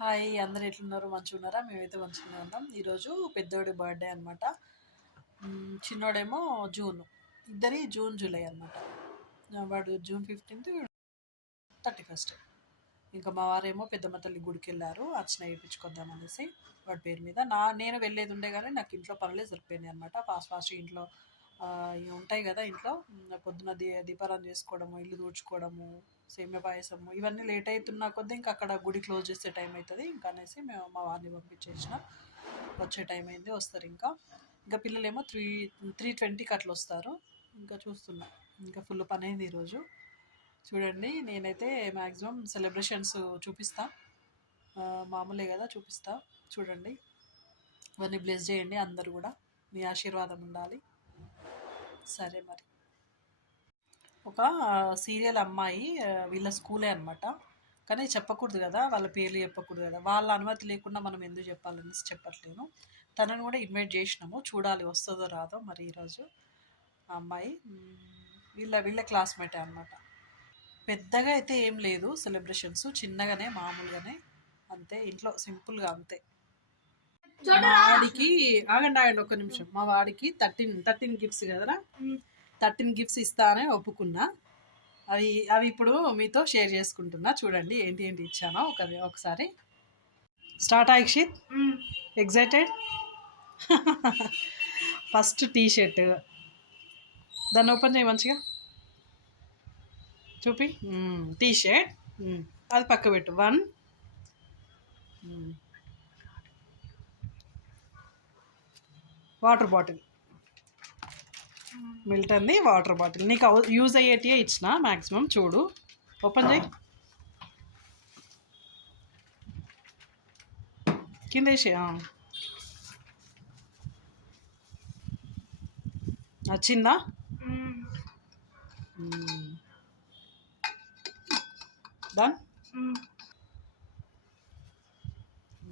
Hi అందరు ఎట్లున్నారు? మంచిగా ఉన్నారా? మేమైతే మంచిగానే ఉన్నాం. ఈరోజు పెద్దోడి బర్త్డే అనమాట. చిన్నోడేమో జూన్, ఇద్దరి జూన్ జూలై అనమాట. వాడు జూన్ 15th, 31st. ఇంకా మా వారేమో పెద్దమ్మ తల్లి గుడికి వెళ్ళారు, అర్చన వేయించుకొద్దాం అనేసి వాడి పేరు మీద. నేను వెళ్ళేది ఉండే కానీ నాకు ఇంట్లో పనులే సరిపోయినాయి అనమాట. ఫాస్ట్ ఇంట్లో ఇవి ఉంటాయి కదా, ఇంట్లో పొద్దున దీపారాధన చేసుకోవడము, ఇల్లు తుడుచుకోవడము, సేమ్య పాయసము, ఇవన్నీ లేట్ అవుతున్నా కొద్దీ ఇంకా అక్కడ గుడి క్లోజ్ చేసే టైం అవుతుంది. ఇంకా అనేసి మేము మా వారిని పంపించేసిన. వచ్చే టైం అయింది, వస్తారు. ఇంకా పిల్లలేమో 3:20కి అట్లా వస్తారు. ఇంకా చూస్తున్నా, ఇంకా ఫుల్ పని అయింది ఈరోజు. చూడండి, నేనైతే మ్యాక్సిమం సెలబ్రేషన్స్ చూపిస్తా, మామూలే కదా చూపిస్తా. చూడండి, ఇవన్నీ బ్లెస్ చేయండి అందరూ కూడా, మీ ఆశీర్వాదం ఉండాలి. సరే మరి. ఒక సీరియల్ అమ్మాయి, వీళ్ళ స్కూలే అనమాట, కానీ చెప్పకూడదు కదా, వాళ్ళ పేర్లు చెప్పకూడదు కదా, వాళ్ళ అనుమతి లేకుండా మనం ఎందుకు చెప్పాలనేసి చెప్పట్లేను. తనను కూడా ఇన్వైట్ చేసినాము, చూడాలి వస్తుందో రాదో మరి. ఈరోజు ఆ అమ్మాయి వీళ్ళ క్లాస్మేటే అనమాట. పెద్దగా అయితే ఏం లేదు సెలబ్రేషన్స్, చిన్నగానే మామూలుగానే అంతే, ఇంట్లో సింపుల్గా అంతే. మా వాడికి ఆగండి ఒక నిమిషం, మా వాడికి 13 గిఫ్ట్స్ కదరా, 13 గిఫ్ట్స్ ఇస్తానే ఒప్పుకున్నా. అవి ఇప్పుడు మీతో షేర్ చేసుకుంటున్నా. చూడండి ఏంటి ఏంటి ఇచ్చానో ఒకసారి. Start Akshit, excited. First T shirt, దాన్ని ఓపెన్ చేయి మంచిగా, చూపి. టీషర్ట్ అది పక్క పెట్టు. 1 వాటర్ బాటిల్, మిల్టన్ది వాటర్ బాటిల్. నీకు యూజ్ అయ్యేటివే ఇచ్చిన మ్యాక్సిమం. చూడు, ఓపెన్ చేయి, కింద వేసి. వచ్చిందా? డన్.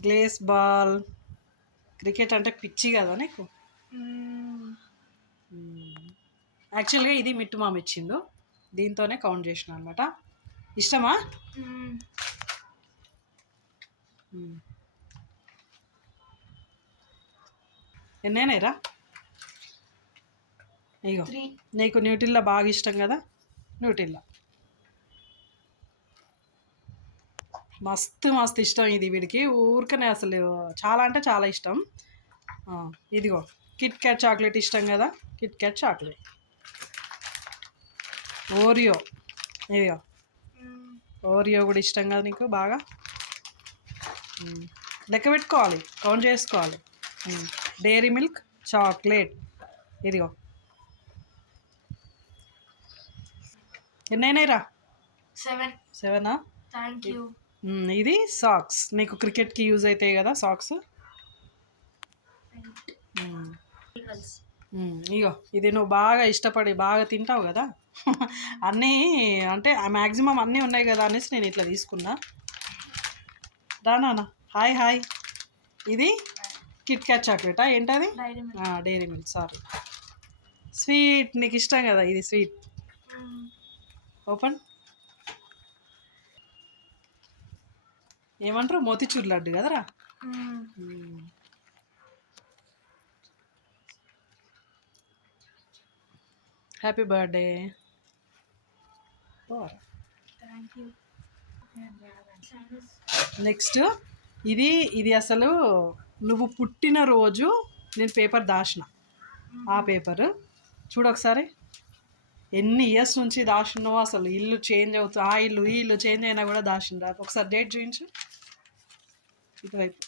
గ్లేస్ బాల్. క్రికెట్ అంటే పిచ్చి కదా నీకు. యాక్చువల్గా ఇది మిట్టు మామ ఇచ్చిండు, దీంతోనే కౌంట్ చేసిన అనమాట. ఇష్టమా? ఎన్నైనాయిరా? ఇగో, నీకు న్యూటిల్లా బాగా ఇష్టం కదా, న్యూటిల్లా మస్తు మస్తు ఇష్టం ఇది వీడికి. ఊరికనే అసలు చాలా అంటే చాలా ఇష్టం. ఇదిగో కిట్ క్యాట్ చాక్లెట్ ఇష్టం కదా, కిట్ క్యాట్ చాక్లెట్. ఓరియో, ఇదిగో ఓరియో కూడా ఇష్టం కదా నీకు బాగా. లెక్క పెట్టుకోవాలి, కౌంట్ చేసుకోవాలి. డైరీ మిల్క్ చాక్లెట్, ఇదిగో. ఎన్నైనాయిరా? 7. Thank you. ఇది సాక్స్, నీకు క్రికెట్కి యూజ్ అవుతాయి కదా సాక్స్. ఇగో ఇది నువ్వు బాగా ఇష్టపడి బాగా తింటావు కదా. అన్నీ అంటే మ్యాక్సిమం అన్నీ ఉన్నాయి కదా అనేసి నేను ఇట్లా తీసుకున్నా. Rana, hi hi. ఇది కిట్ క్యాట్ చాక్లెటా ఏంటది? Dairy milk, sorry. స్వీట్ నీకు ఇష్టం కదా, ఇది స్వీట్. ఓపెన్. ఏమంటారు? మోతిచూర్ లడ్డు కదరా. Happy birthday. నెక్స్ట్ ఇది అసలు నువ్వు పుట్టిన రోజు నేను పేపర్ దాచిన, ఆ పేపరు చూడు ఒకసారి. ఎన్ని ఇయర్స్ నుంచి దాచినావో అసలు. ఇల్లు చేంజ్ అవుతుంది, ఆ ఇల్లు ఈ ఇల్లు చేంజ్ అయినా కూడా దాచిండ్రా. ఒకసారి డేట్ చూపించు ఇటువైపు.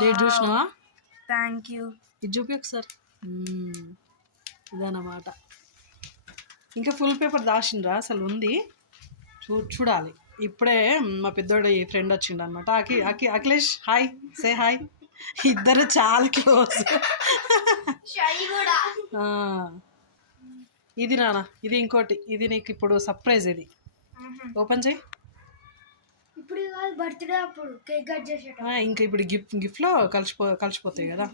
డేట్ చూసినావా? Thank you. ఇది చూపి ఒకసారి. ఇదన్నమాట. ఇంకా ఫుల్ పేపర్ దాచిండ్రా అసలు, ఉంది. చూడాలి. ఇప్పుడే మా పెద్దోడు ఫ్రెండ్ వచ్చిండు అనమాట, అఖిలేష్. Hi, say hi. ఇద్దరు చాలా క్లోజ్. ఇది నాన్న, ఇది ఇంకోటి, ఇది నీకు ఇప్పుడు సర్ప్రైజ్. ఇది ఓపెన్ చేయి. ఇంకా ఇప్పుడు గిఫ్ట్లో కలిసిపోతాయి కదా,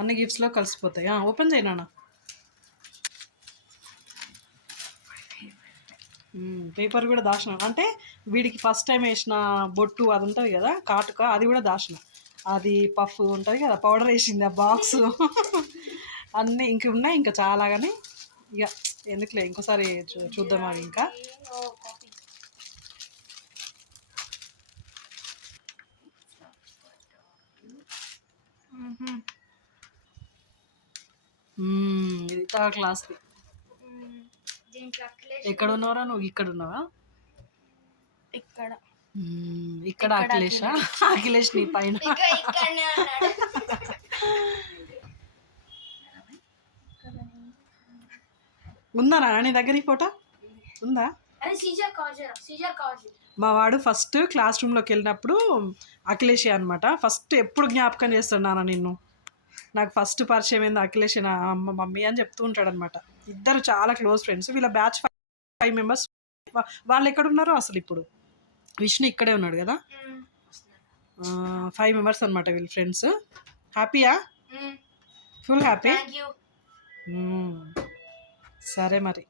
అన్ని గిఫ్ట్స్లో కలిసిపోతాయి. ఓపెన్ చేయి నాన్న. పేపర్ కూడా దాచిన అంటే వీడికి ఫస్ట్ టైం వేసిన బొట్టు అది ఉంటుంది కదా కాటుక అది కూడా దాచిన అది పఫ్ ఉంటుంది కదా పౌడర్ వేసింది ఆ బాక్స్ అన్నీ ఇంక ఉన్నాయి ఇంకా చాలా కానీ ఇక ఎందుకులే ఇంకోసారి చూద్దాం అవి ఇంకా ఇది థర్డ్ క్లాస్ది. ఎక్కడ ఉన్నావురా నువ్వు? ఇక్కడ ఉన్నావా? ఇక్కడ ఇక్కడ అఖిలేష్ అఖిలేష్ నీ పైన ఉందా నీ దగ్గర ఈ ఫోటో ఉందా? మా వాడు ఫస్ట్ క్లాస్ రూమ్లోకి వెళ్ళినప్పుడు అఖిలేష్ అనమాట ఫస్ట్ ఎప్పుడు జ్ఞాపకం చేస్తాడు నాన్న నిన్ను. నాకు ఫస్ట్ పరిచయం ఏంది అఖిలేష్ నా మమ్మీ అని చెప్తూ ఉంటాడు అనమాట. ఇద్దరు చాలా క్లోజ్ ఫ్రెండ్స్. వీళ్ళ బ్యాచ్ 5 మెంబర్స్. వాళ్ళు ఎక్కడ ఉన్నారో అసలు ఇప్పుడు విష్ణు ఇక్కడే ఉన్నాడు కదా. 5 మెంబర్స్ అనమాట వీళ్ళ ఫ్రెండ్స్. హ్యాపీయా? Full happy. సరే మరి.